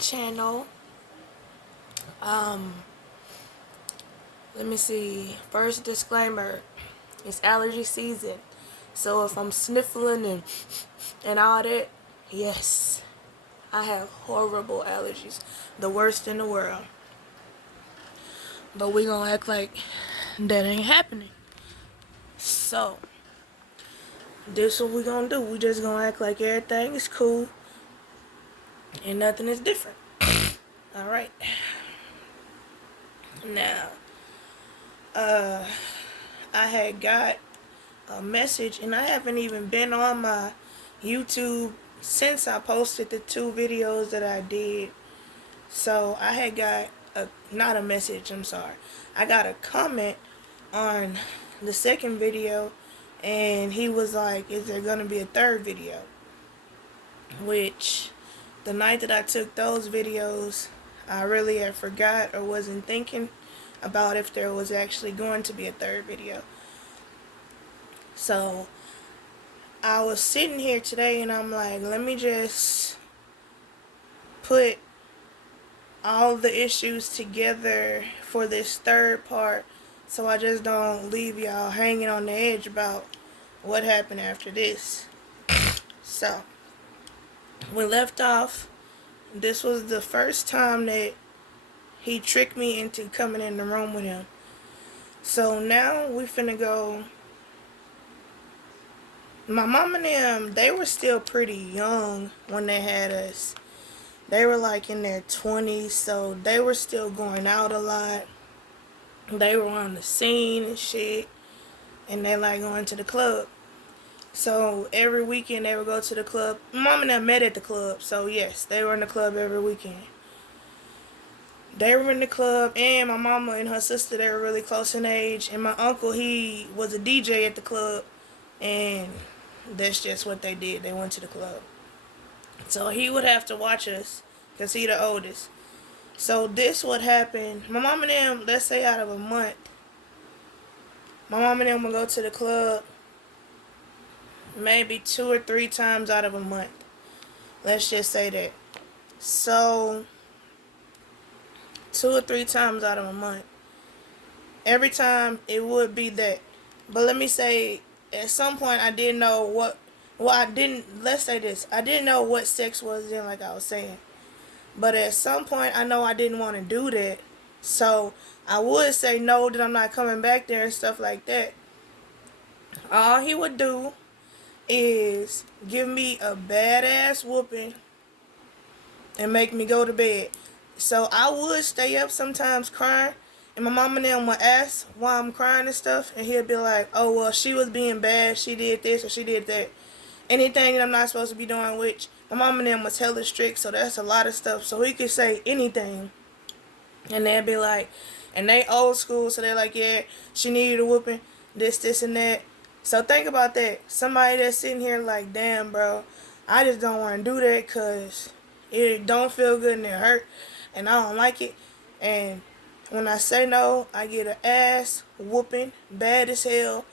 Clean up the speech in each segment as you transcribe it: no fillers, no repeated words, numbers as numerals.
channel. Um, Let me see. First disclaimer: it's allergy season, so if I'm sniffling and all that, yes, I have horrible allergies, the worst in the world. But we gonna act like that ain't happening. So this what we gonna do. We just gonna act like everything is cool and nothing is different. All right. Now, I had got a message, and I haven't even been on my YouTube since I posted the 2 videos that I did. So I had got not a message, I'm sorry. I got a comment on the second video, and he was like, is there gonna be a third video? Which, the night that I took those videos, I really had forgot or wasn't thinking about if there was actually going to be a third video. So I was sitting here today and I'm like, let me just put all the issues together for this third part, so I just don't leave y'all hanging on the edge about what happened after this. So we left off. This was the first time that he tricked me into coming in the room with him. So now we finna go. My mom and them, they were still pretty young when they had us. They were like in their 20s, so they were still going out a lot. They were on the scene and shit, and they like going to the club. So every weekend they would go to the club. Mom and them met at the club, so yes, they were in the club every weekend. They were in the club, and my mama and her sister, they were really close in age, and my uncle, he was a DJ at the club, and that's just what they did. They went to the club. So he would have to watch us, because he the oldest. So this would happen. My mom and them, let's say out of a month, my mom and them would go to the club maybe 2 or 3 times out of a month. Let's just say that. So 2 or 3 times out of a month. Every time it would be that. But let me say, at some point I didn't know what, well, I didn't, let's say this, I didn't know what sex was then, like I was saying. But at some point I know I didn't want to do that. So I would say no, that I'm not coming back there and stuff like that. All he would do is give me a badass whooping and make me go to bed. So I would stay up sometimes crying, and my mom and them would ask why I'm crying and stuff, and he'd be like, oh, well, she was being bad, she did this or she did that. Anything that I'm not supposed to be doing, which my mom and them was hella strict, so that's a lot of stuff. So he could say anything, and they'd be like, and they old school, so they're like, yeah, she needed a whooping, this, and that. So think about that. Somebody that's sitting here like, damn, bro, I just don't want to do that because it don't feel good and it hurt, and I don't like it. And when I say no, I get an ass whooping, bad as hell.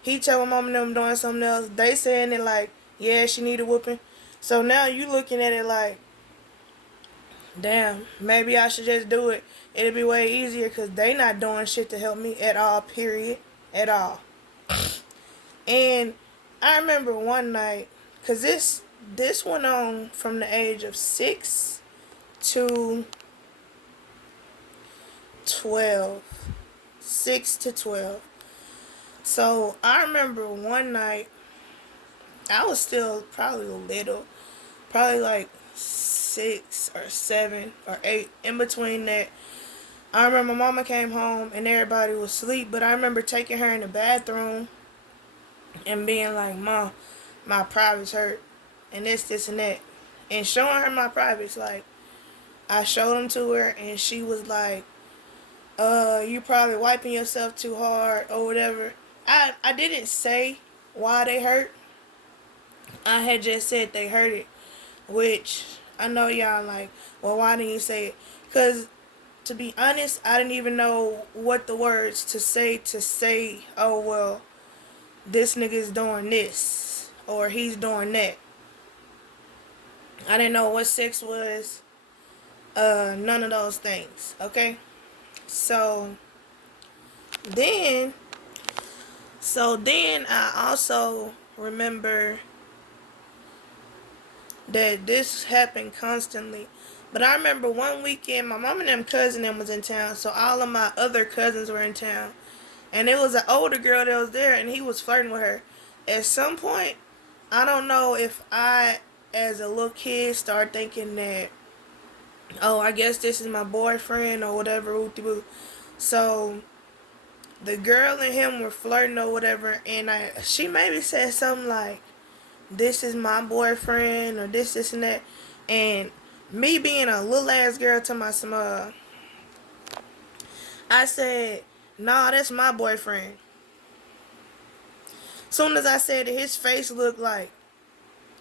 He tell my mom and them doing something else. They saying it like, yeah, she need a whooping. So now you looking at it like, damn, maybe I should just do it. It'll be way easier because they not doing shit to help me at all, period, at all. And I remember one night, because this went on from the age of 6 to 12. 6 to 12. So I remember one night, I was still probably little, probably like 6 or 7 or 8, in between that. I remember my mama came home and everybody was asleep, but I remember taking her in the bathroom and being like, Mom, my privates hurt, and this, and that. And showing her my privates, like, I showed them to her, and she was like, you probably wiping yourself too hard, or whatever. I didn't say why they hurt. I had just said they hurted, which I know y'all like, well, why didn't you say it? Because, to be honest, I didn't even know what the words to say, oh, well, this nigga's doing this, or he's doing that. I didn't know what sex was. None of those things. Okay. So then, I also remember that this happened constantly. But I remember one weekend, my mom and them cousin them was in town, so all of my other cousins were in town, and it was an older girl that was there, and he was flirting with her. At some point, I don't know if I, as a little kid, started thinking that, oh, I guess this is my boyfriend or whatever. So the girl and him were flirting or whatever, and she maybe said something like, "This is my boyfriend," or this and that, and me being a little ass girl to my I said, "Nah, that's my boyfriend." Soon as I said it, his face looked like,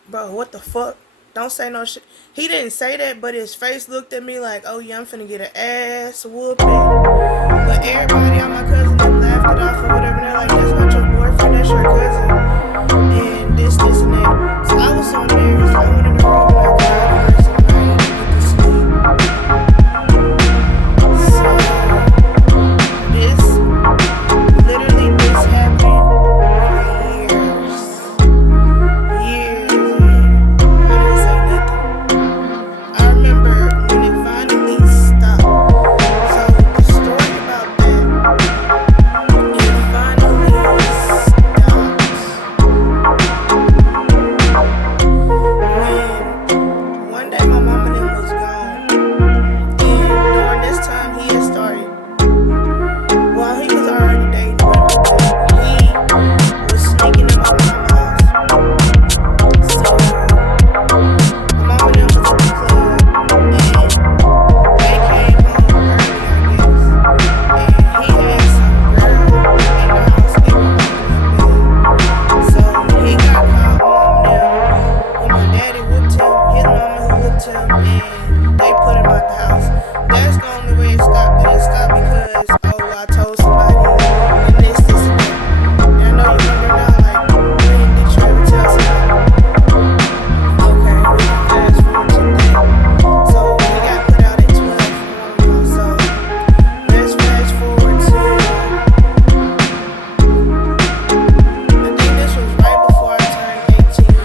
"Bro, what the fuck? Don't say no shit." He didn't say that, but his face looked at me like, "Oh yeah, I'm finna get an ass whooping." But everybody on my cousin them laughed it off or whatever. They're like, "That's not your boyfriend, that's your cousin." And this and that. So I was so embarrassed. I went in the room and I cried the rest of the night and went to sleep. So this happened for years. I didn't say nothing. I remember when it finally stopped. So the story about that, it finally stopped when one day my mom and him was gone, and during this time he had started. Well, he was already dating, but he was sneaking in my mama's house. So my mom and them was at the club, and they came home early, I guess. And he had some girl in the house in my mom and them bed. So he got caught, mom and them. When my daddy whooped him, his mama who whooped him, and they put him out the house. That's the only way it stopped. But it stopped because, oh, I told somebody, and this and that. And I know you wonder now, like, when did you ever tell somebody? Okay, we can fast forward to that. So he got put out at 12 for one. So let's fast forward to, I think this was right before I turned 18,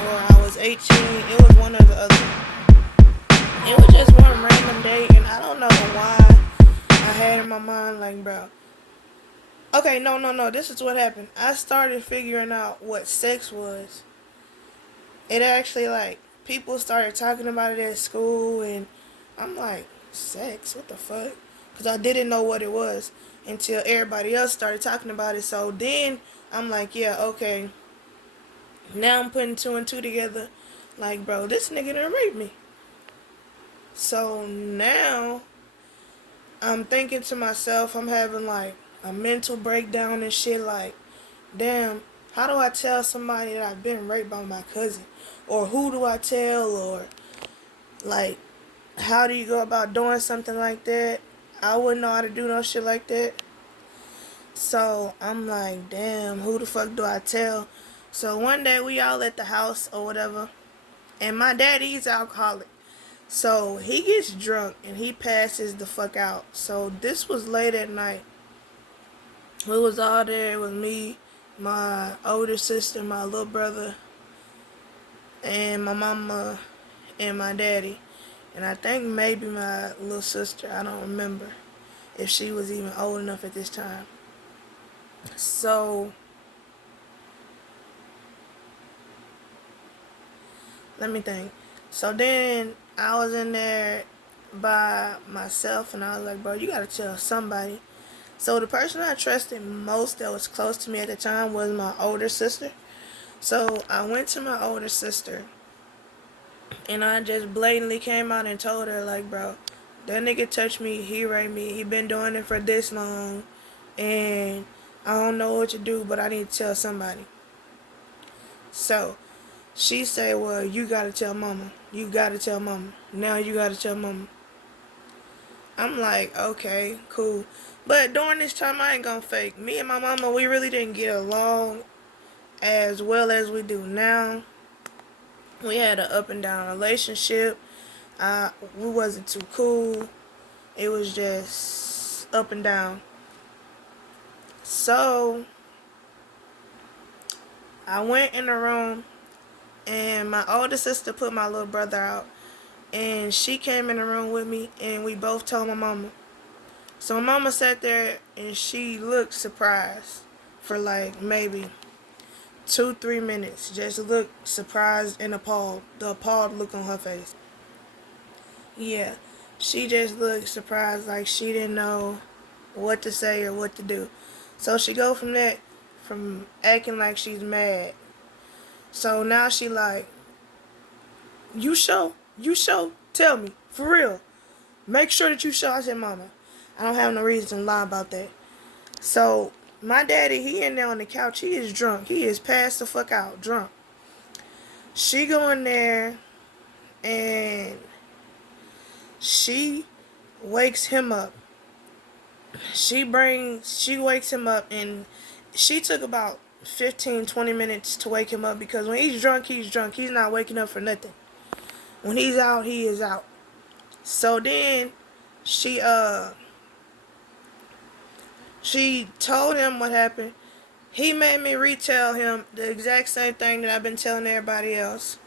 or I was 18. It was one or the other. It was just one random day, and I don't know why I had in my mind, like, bro. Okay, no. This is what happened. I started figuring out what sex was. It actually, like, people started talking about it at school, and I'm like, sex? What the fuck? Because I didn't know what it was until everybody else started talking about it. So then I'm like, yeah, okay. Now I'm putting two and two together. Like, bro, this nigga done raped me. So now I'm thinking to myself, I'm having like a mental breakdown and shit, like, damn, how do I tell somebody that I've been raped by my cousin? Or who do I tell? Or, like, how do you go about doing something like that? I wouldn't know how to do no shit like that. So I'm like, damn, who the fuck do I tell? So one day we all at the house or whatever, and my daddy's alcoholic. So he gets drunk and he passes the fuck out. So this was late at night. We was all there. It was me, my older sister, my little brother, and my mama and my daddy. And I think maybe my little sister. I don't remember if she was even old enough at this time. So let me think. So then I was in there by myself, and I was like, bro, you gotta tell somebody. So the person I trusted most that was close to me at the time was my older sister. So I went to my older sister, and I just blatantly came out and told her, like, bro, that nigga touched me, he raped me, he been doing it for this long, and I don't know what to do, but I need to tell somebody. So she said, well, you gotta tell mama. You gotta tell mama. Now you gotta tell mama. I'm like, okay, cool. But during this time, I ain't gonna fake. Me and my mama, we really didn't get along as well as we do now. We had an up and down relationship. We wasn't too cool. It was just up and down. So I went in the room, and my older sister put my little brother out, and she came in the room with me, and we both told my mama. So my mama sat there, and she looked surprised for like maybe 2-3 minutes. Just looked surprised and appalled. The appalled look on her face. Yeah, she just looked surprised, like she didn't know what to say or what to do. So she go from that, from acting like she's mad. So now she like, you show, tell me, for real. Make sure that you show. I said, Mama, I don't have no reason to lie about that. So my daddy, he in there on the couch, he is drunk. He is passed the fuck out, drunk. She go in there and she wakes him up. She wakes him up, and she took about 15-20 minutes to wake him up, because when he's drunk, he's drunk. He's not waking up for nothing. When he's out, he is out. So then she she told him what happened. He made me retell him the exact same thing that I've been telling everybody else.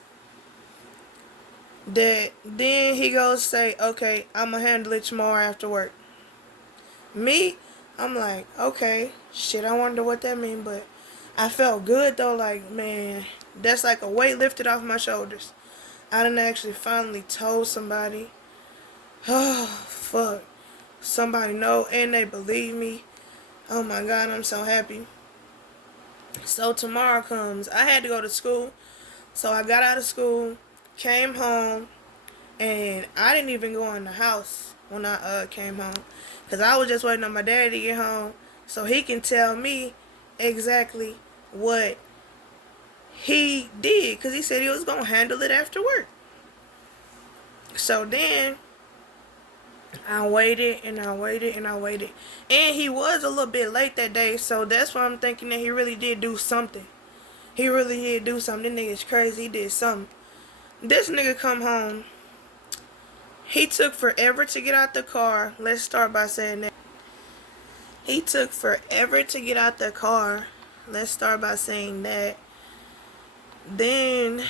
That then he goes say, okay, I'ma handle it tomorrow after work. Me, I'm like, okay, shit, I wonder what that mean, but I felt good though, like, man, that's like a weight lifted off my shoulders. I done actually finally told somebody. Oh, fuck. Somebody know, and they believe me. Oh my God, I'm so happy. So tomorrow comes. I had to go to school. So I got out of school, came home, and I didn't even go in the house when I came home. Because I was just waiting on my daddy to get home so he can tell me exactly what he did. Because he said he was going to handle it after work. So then I waited and I waited and I waited. And he was a little bit late that day, so that's why I'm thinking that he really did do something. He really did do something. This nigga's crazy. He did something. This nigga come home. He took forever to get out the car. Let's start by saying that. He took forever to get out the car. Let's start by saying that. Then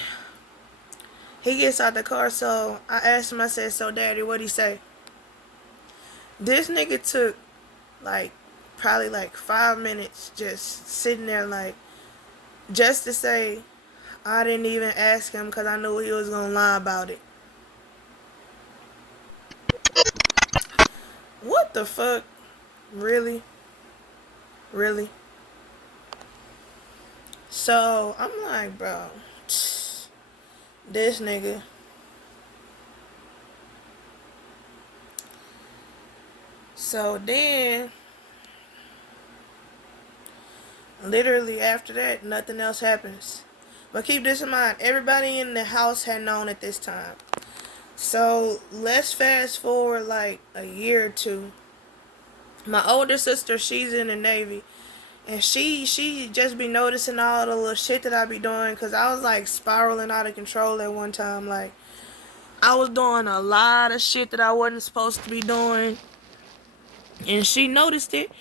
he gets out the car, so I asked him, I said, so daddy, what'd he say? This nigga took like probably like 5 minutes just sitting there, like, just to say I didn't even ask him because I knew he was gonna lie about it. What the fuck? Really? Really? So I'm like, bro, this nigga. So then, literally after that, nothing else happens. But keep this in mind, everybody in the house had known at this time. So let's fast forward like a year or two. My older sister, she's in the Navy. And she just be noticing all the little shit that I be doing. Because I was like spiraling out of control at one time. Like, I was doing a lot of shit that I wasn't supposed to be doing. And she noticed it.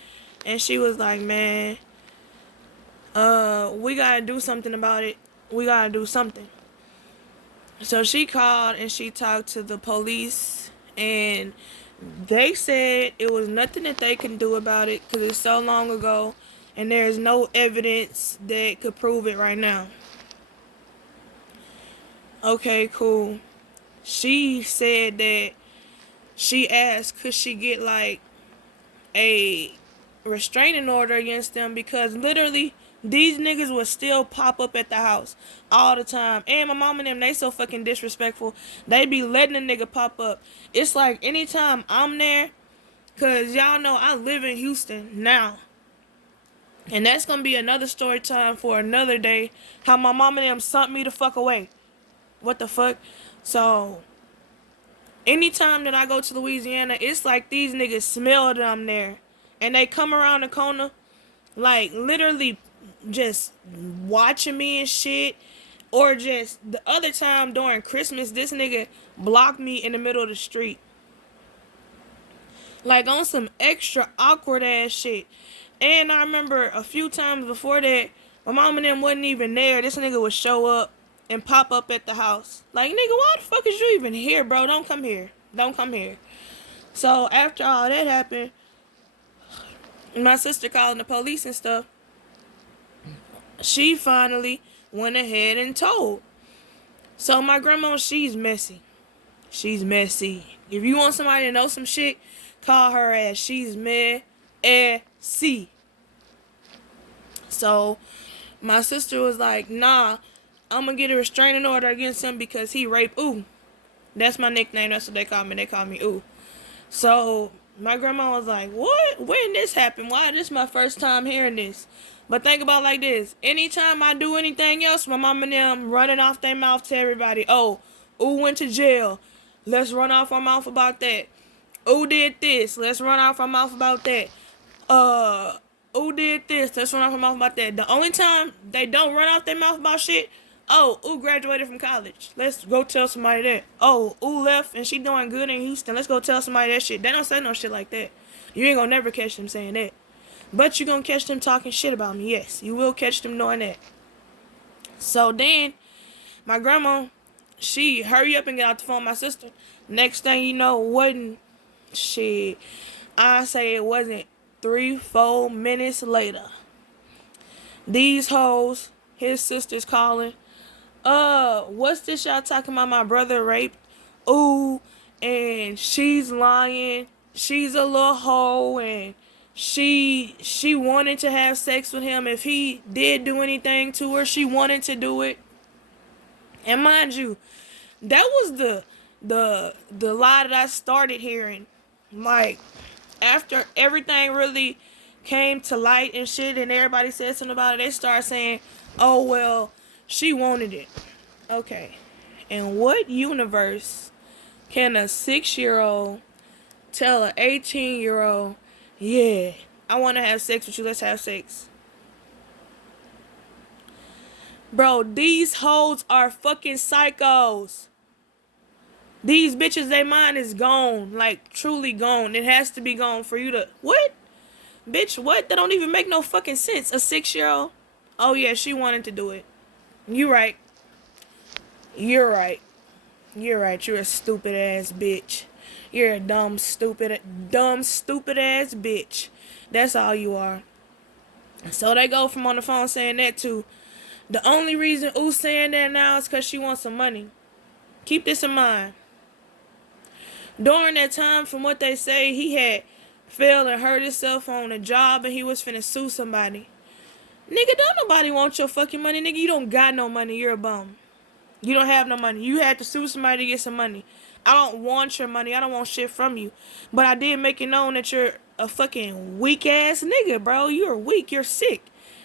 And she was like, man, we gotta do something about it. We gotta do something. So she called and she talked to the police, and they said it was nothing that they can do about it because it's so long ago and there is no evidence that could prove it right now. Okay, cool. She said that she asked could she get like a restraining order against them because literally these niggas would still pop up at the house all the time. And my mom and them, they so fucking disrespectful. They be letting a nigga pop up. It's like anytime I'm there, cause y'all know I live in Houston now. And that's gonna be another story time for another day. How my mom and them sent me the fuck away. What the fuck? So anytime that I go to Louisiana, it's like these niggas smell that I'm there. And they come around the corner, like literally just watching me and shit. Or just the other time during Christmas, this nigga blocked me in the middle of the street. Like on some extra awkward ass shit. And I remember a few times before that, my mom and them wasn't even there. This nigga would show up and pop up at the house. Like, nigga, why the fuck is you even here, bro? Don't come here. Don't come here. So after all that happened, my sister calling the police and stuff, she finally went ahead and told. So my grandma, she's messy. She's messy. If you want somebody to know some shit, call her ass. She's messy. So my sister was like, nah, I'm gonna get a restraining order against him because he raped Ooh. That's my nickname. That's what they call me. They call me Ooh. So my grandma was like, what? When this happened? Why? This is my first time hearing this. But think about it like this. Anytime I do anything else, my mom and them running off their mouth to everybody. Oh, Ooh went to jail. Let's run off our mouth about that. Ooh did this. Let's run off our mouth about that. Ooh did this. Let's run off our mouth about that. The only time they don't run off their mouth about shit, oh, Ooh graduated from college. Let's go tell somebody that. Oh, Ooh left and she doing good in Houston. Let's go tell somebody that shit. They don't say no shit like that. You ain't gonna never catch them saying that. But you gonna catch them talking shit about me. Yes, you will catch them doing that. So then, my grandma, she hurry up and get out the phone with my sister. Next thing you know, wasn't shit. I say it wasn't 3-4 minutes later. These hoes, his sister's calling. What's this y'all talking about? My brother raped? Ooh, and she's lying. She's a little hoe, and she wanted to have sex with him. If he did do anything to her, she wanted to do it. And mind you, that was the lie that I started hearing. Like, after everything really came to light and shit and everybody said something about it, they start saying, oh well, she wanted it. Okay. In what universe can a 6-year-old tell an 18-year-old, yeah, I want to have sex with you, let's have sex? Bro, these hoes are fucking psychos. These bitches, their mind is gone. Like, truly gone. It has to be gone for you to... What? Bitch, what? That don't even make no fucking sense. A 6-year-old? Oh, yeah, she wanted to do it. You right. You're right. You're right. You're a stupid ass bitch. You're a dumb, stupid ass bitch. That's all you are. So they go from on the phone saying that to... The only reason Oo's saying that now is because she wants some money. Keep this in mind. During that time, from what they say, he had failed and hurt himself on a job and he was finna sue somebody. Nigga, don't nobody want your fucking money. Nigga, you don't got no money. You're a bum. You don't have no money. You had to sue somebody to get some money. I don't want your money. I don't want shit from you. But I did make it known that you're a fucking weak ass nigga, bro. You're weak. You're sick.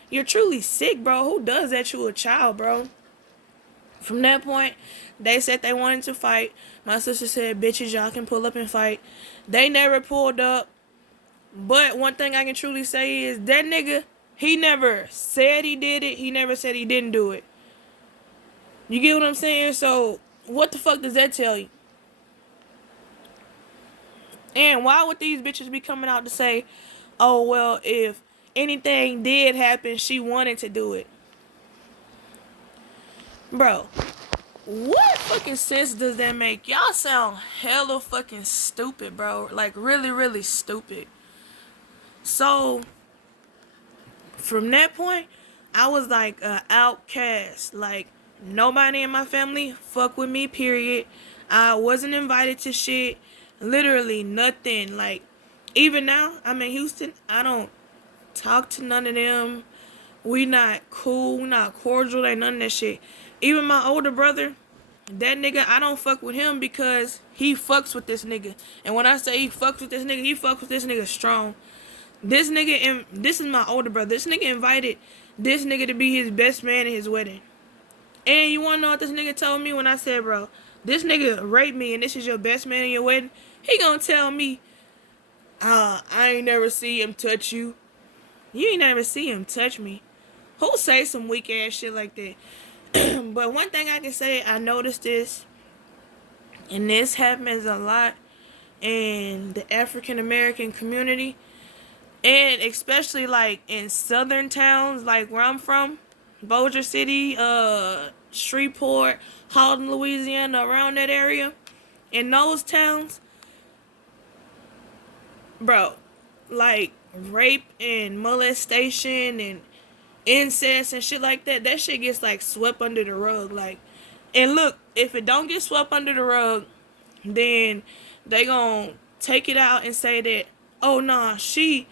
You're truly sick, bro. Who does that to a child, bro? From that point, they said they wanted to fight. My sister said, bitches, y'all can pull up and fight. They never pulled up. But one thing I can truly say is that nigga, he never said he did it. He never said he didn't do it. You get what I'm saying? So, what the fuck does that tell you? And why would these bitches be coming out to say, oh, well, if anything did happen, she wanted to do it? Bro, what fucking sense does that make? Y'all sound hella fucking stupid, bro. Like, really, really stupid. So, from that point, I was like an outcast. Like, nobody in my family fuck with me, period. I wasn't invited to shit. Literally nothing. Like, even now, I'm in Houston. I don't talk to none of them. We not cool. We not cordial. Like, none of that shit. Even my older brother, that nigga, I don't fuck with him because he fucks with this nigga. And when I say he fucks with this nigga, he fucks with this nigga strong. This nigga, this is my older brother. This nigga invited this nigga to be his best man at his wedding. And you wanna know what this nigga told me when I said, bro, this nigga raped me and this is your best man at your wedding? He gonna tell me, I ain't never see him touch you. You ain't never see him touch me. Who say some weak ass shit like that? But one thing I can say, I noticed this, and this happens a lot in the African American community, and especially like in southern towns, like where I'm from, Bossier City, Shreveport, Halton, Louisiana, around that area. In those towns, bro, like rape and molestation and incest and shit like that, that shit gets like swept under the rug. Like, and look, if it don't get swept under the rug, then they gonna take it out and say that, oh nah, she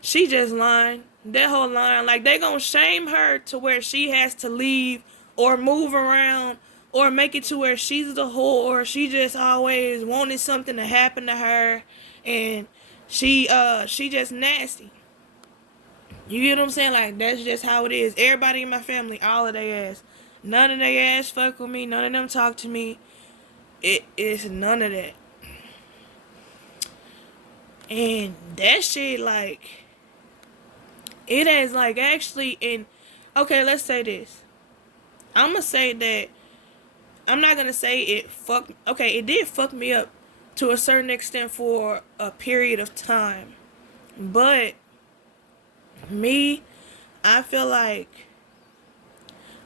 just lying. That whole line, like they gonna shame her to where she has to leave or move around or make it to where she's the whore, or she just always wanted something to happen to her, and she just nasty. You get what I'm saying? Like that's just how it is. Everybody in my family, all of they ass. None of they ass fuck with me. None of them talk to me. It's none of that. And that shit, like, it has like actually in, okay, let's say this. I'm gonna say that I'm not gonna say it fuck. Okay, it did fuck me up to a certain extent for a period of time, but me, I feel like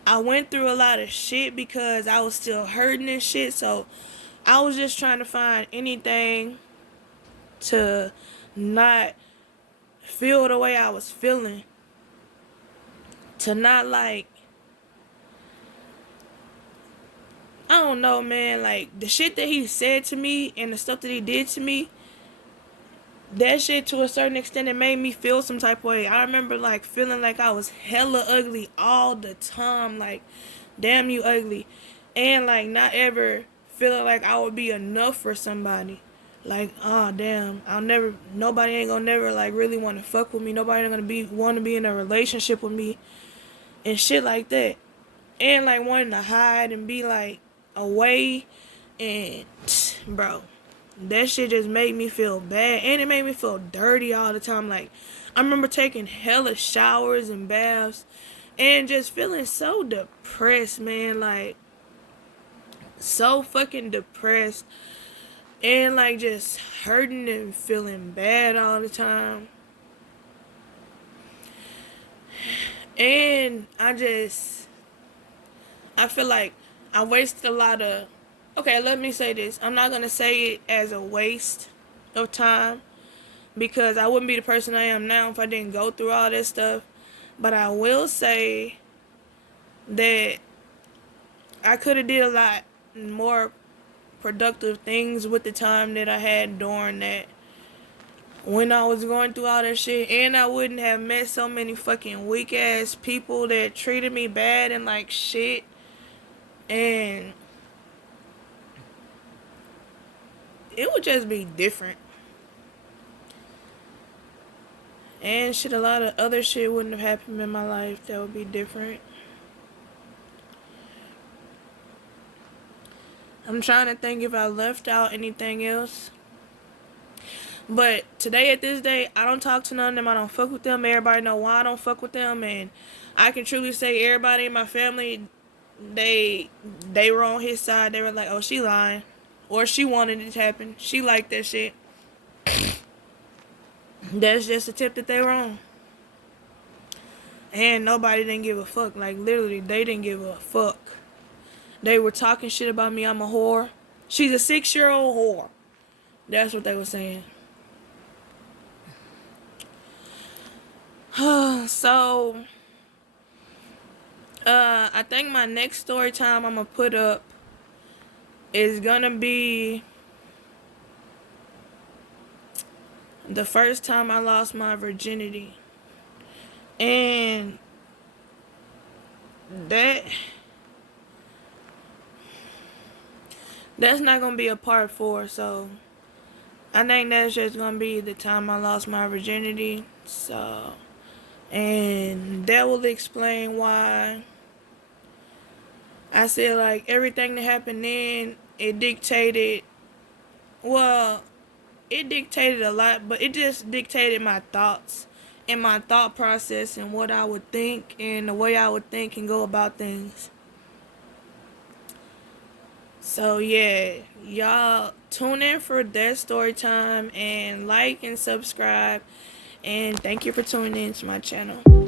I went through a lot of shit because I was still hurting and shit. So I was just trying to find anything to not feel the way I was feeling, to not like, I don't know, man, like the shit that he said to me and the stuff that he did to me, that shit to a certain extent, it made me feel some type of way. I remember like feeling like I was hella ugly all the time, like damn you ugly, and like not ever feeling like I would be enough for somebody. Like, oh damn, I'll never, nobody ain't gonna never like really want to fuck with me. Nobody ain't gonna want to be in a relationship with me and shit like that. And like wanting to hide and be like away, and bro, that shit just made me feel bad, and it made me feel dirty all the time. Like I remember taking hella showers and baths and just feeling so depressed, man, like so fucking depressed, and like just hurting and feeling bad all the time. And I feel like I wasted a lot of, okay, let me say this. I'm not going to say it as a waste of time because I wouldn't be the person I am now if I didn't go through all this stuff. But I will say that I could have did a lot more productive things with the time that I had during that, when I was going through all that shit, and I wouldn't have met so many fucking weak ass people that treated me bad and like shit. And it would just be different. And shit, a lot of other shit wouldn't have happened in my life that would be different. I'm trying to think if I left out anything else. But today, at this day, I don't talk to none of them. I don't fuck with them. Everybody know why I don't fuck with them. And I can truly say everybody in my family, they were on his side. They were like, oh, she lying. Or she wanted it to happen. She liked that shit. That's just the tip that they were on. And nobody didn't give a fuck. Like, literally, they didn't give a fuck. They were talking shit about me. I'm a whore. She's a 6-year-old whore. That's what they were saying. So, I think my next story time I'm gonna put up is gonna be the first time I lost my virginity. And that's not gonna be a part 4, so I think that's just gonna be the time I lost my virginity. So, and that will explain why I said like everything that happened then, it dictated, well, it dictated a lot, but it just dictated my thoughts and my thought process and what I would think and the way I would think and go about things. So yeah, y'all tune in for their story time and like and subscribe. And thank you for tuning in to my channel.